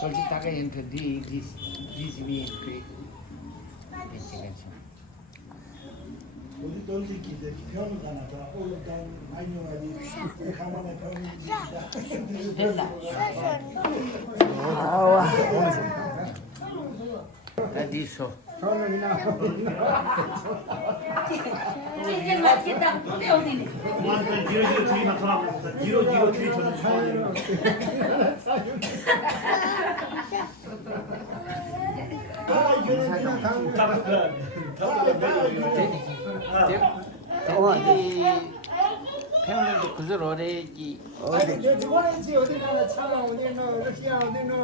Kalau kita kan yang tadi di sini itu, 우리 돈들끼리 병원 가나봐. 올라간 많이 와야지. 가만히 병원 tadi so. 평양도 그저 어디지? 어디 어디 가나 차가 어디 나 러시아 어디 나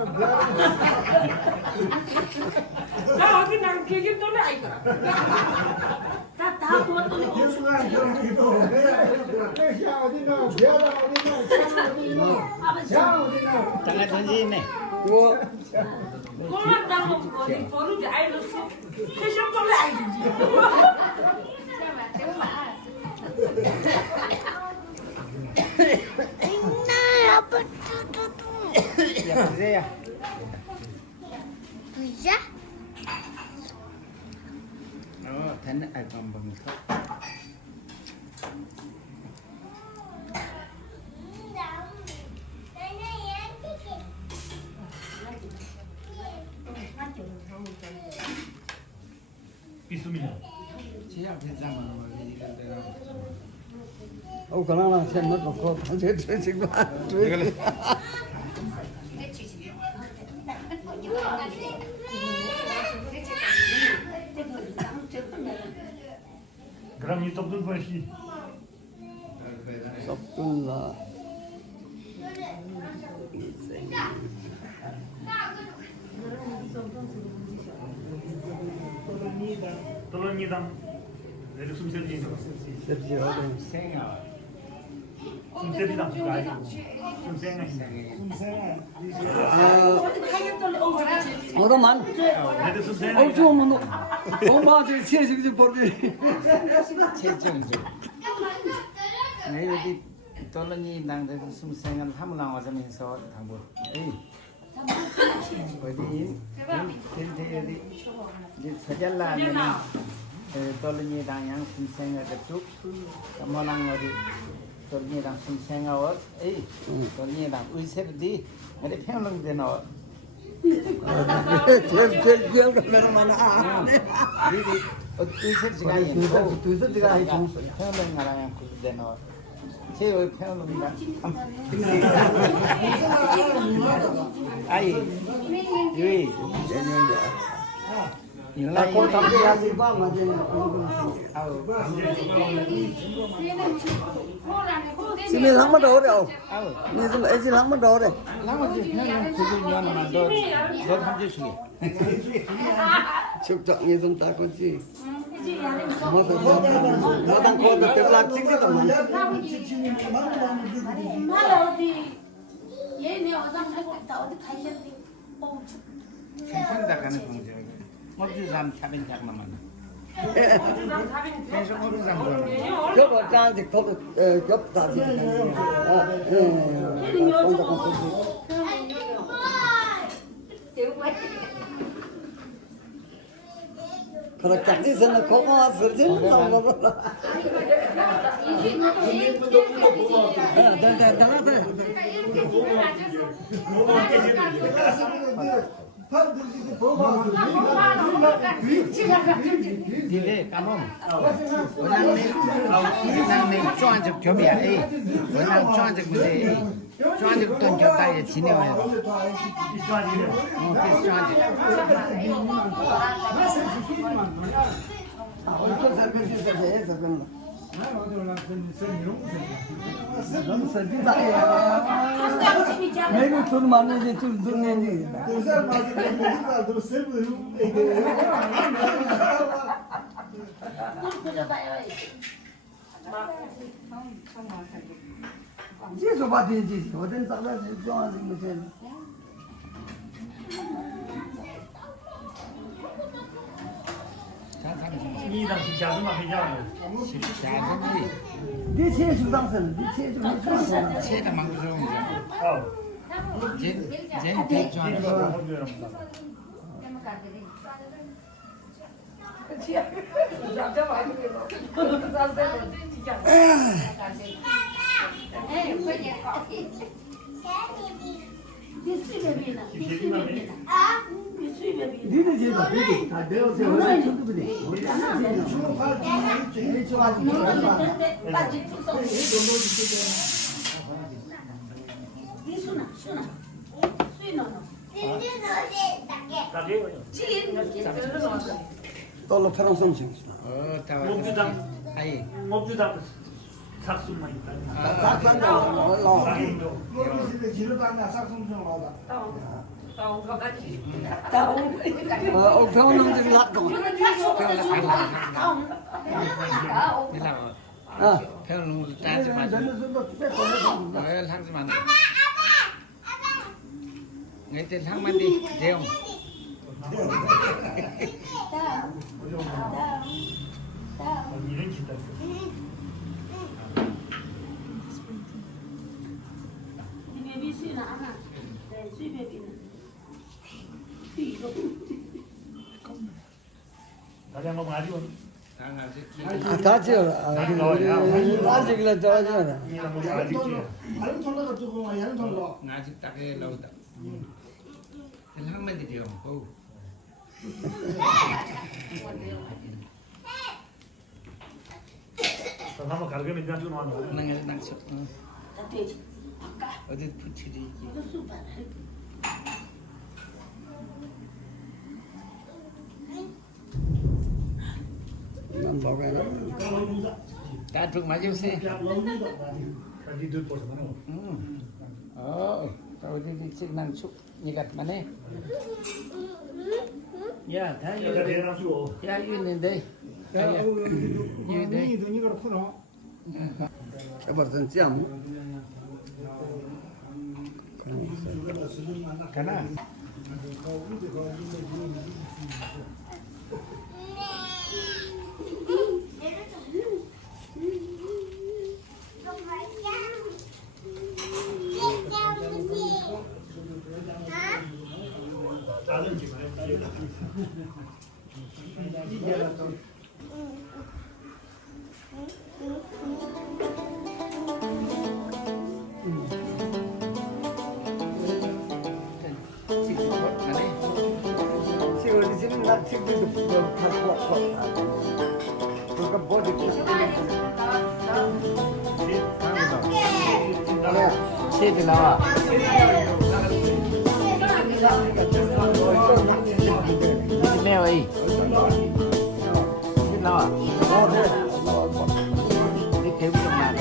어디 나 계긴 돈이 아이가. 다 돈이 러시아 어디 나 베라 어디 나 차가 어디 나 어디 나 Tangan 던지네. 꼴만 당하고 거기 버르지 아이도 캐셔 걸래 아이지. 나 아빠 뚜뚜뚜. Ya, ya. 부자? Oh, tanah ay pambang ko. Siya bersama 어 그나마 셋 넣고 단체 지금 그럼 이 떡들 것이 썩둘라 떨어니당 내려 숨세지 셉지하고 생아. 숨세지당 그거 아니고 숨생아 어도만 내려 숨생아 어쩌면 엄마 저 세지 좀 버리 체중주. 내일이 떨어니 당대 숨생은 한번 나와서면서 당부. 어디 어디 이제 서잘라면은 떨어니 당양 숨생을 쭉 가만한 어디 떨어니 당 숨생아 어 떨어니 당 의세르디 근데 평능 되나 제일 메로 많아 리디 의세르지가 있고 두서지가 있고 평능 나라양 그 되나 제일 평능이다 아이 유이 나 꼴 담배하지 봐 맞아 시민 한번 더 오래 니좀 애질 한번 더 오래 나머지 평양 그걸 미안하면 너 함재수기 적당히 좀 닦았지 뭐다 거다 들라 찍지도 마 나 어디 얘네 어장 살고 있다 어디 가셨니? 생산다 가는 공장 먹지 잠 차빈 장만만 계속 먹는 장만 저거 짠지 거기 겹다지 그렇게 짝지서는 고마워 서진 먹어봐 Dile kamu. Wenang cuanjuk jomi ai. Wenang cuanjuk mede. Cuanjuk ton jota ye sini wa. 이스라엘이요. Pis cuanjuk. 매일 돈 많은지 좀 돈내니. 계속 받든지 어떤 싸가지 좋아하는 거지. 이당 진짜 아줌마 회장을. 자선이 네 체에 중당선, 네 체에 중당선. 체가 망고 좋은 거. 어. 젠 대주하는 거. 니는 제가 되게 다 배워서 얼마나 천국이네. 떨로 파랑 something. 목주당. 아이. 목주당 삭수만 있다. 삭산도. 모르시는데 지르도 안 나. 삭송송 나오다. 병원 놈들이 놨고. Thế là theo luôn ta sẽ mà thằng mà ngay tên thằng mình đi đeo 이런 기다. 다시 한번 가지고. 다지요. 아직이라 좋아하잖아. 이런 거 아직지. 아는 털러가 두고 얘는 털러. 아직 딱에 lâu tập thằng mình thì điều cô 한번 가르면 이제 좀 와요. năng sức ở đây phụ chỉ đi 난 먹어야 đã trục mà vô xe 가지 들 보잖아요. rồi đi chức năng xúc như gặt mà nè ya thấy 여자 대나주. ya yên lên đây yên đây 눈이 이걸 풀어. 해봤던 짬. 가나 아는지 말이야. 시골이 지금 나 친구도 갖고 왔어. 그거 뭐지? xe thì nào mèo ấy biết nào à đi thêm trong này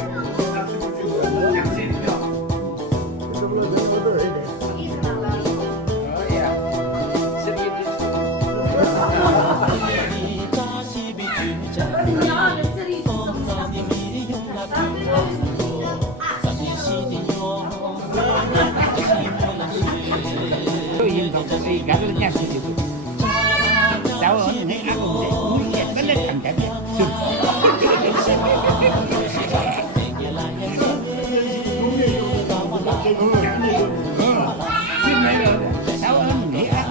thì cả đứa nhà sự cháu ở những ăn cùng để uống nhẹ nó lên thành cả sừng xin này rồi cháu ở những ăn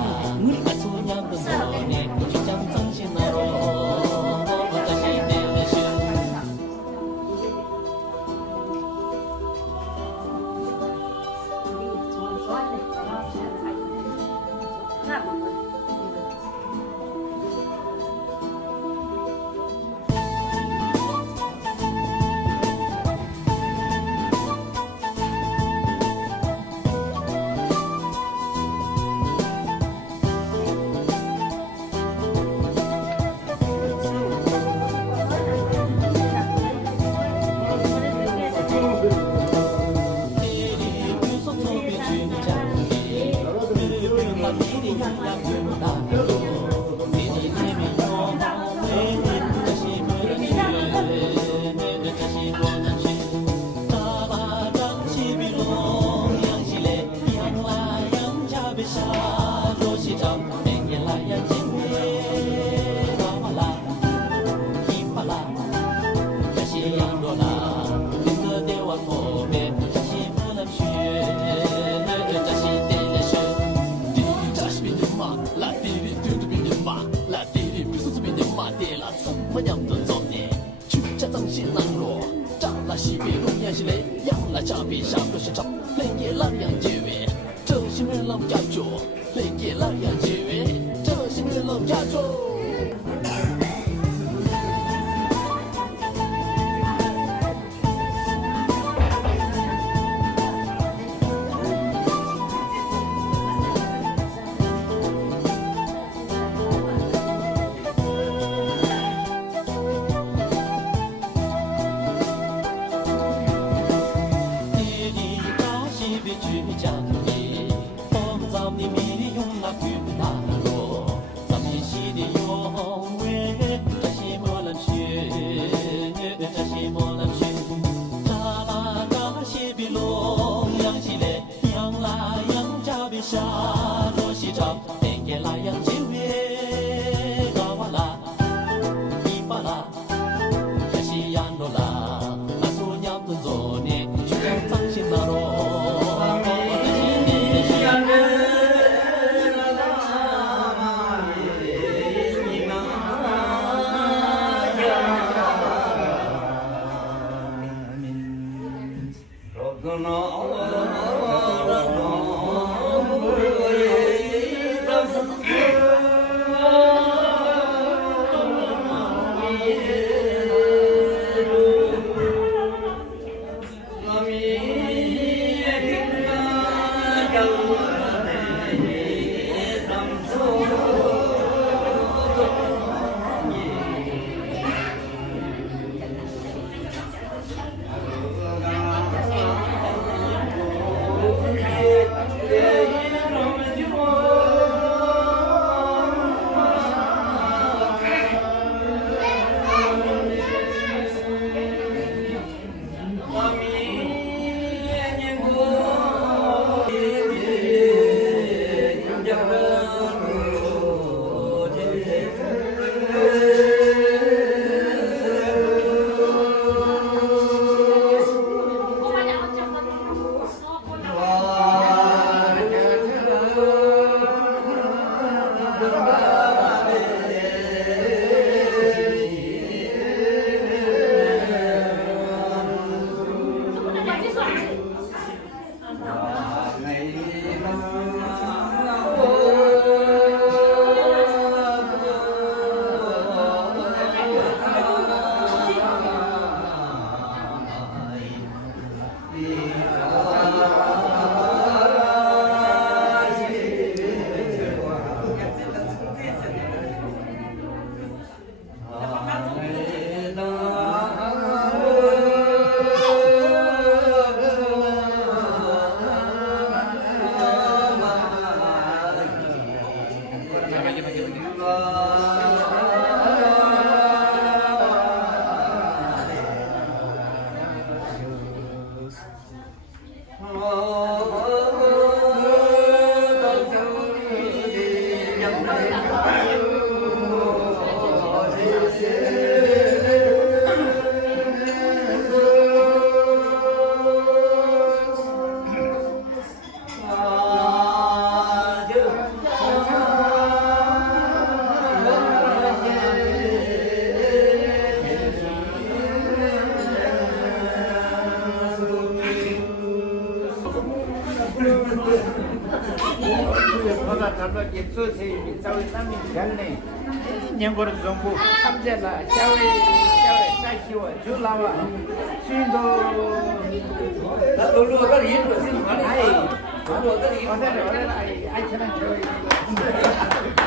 보다 잘못게 소세이 싸울 남이 갈래 년거를 정부 참제라 샤워에 따시워 줄라와 수인도 나도 어디 일도 지금 많이 아이 나도 어디 어제는 아이 저는 저기 나도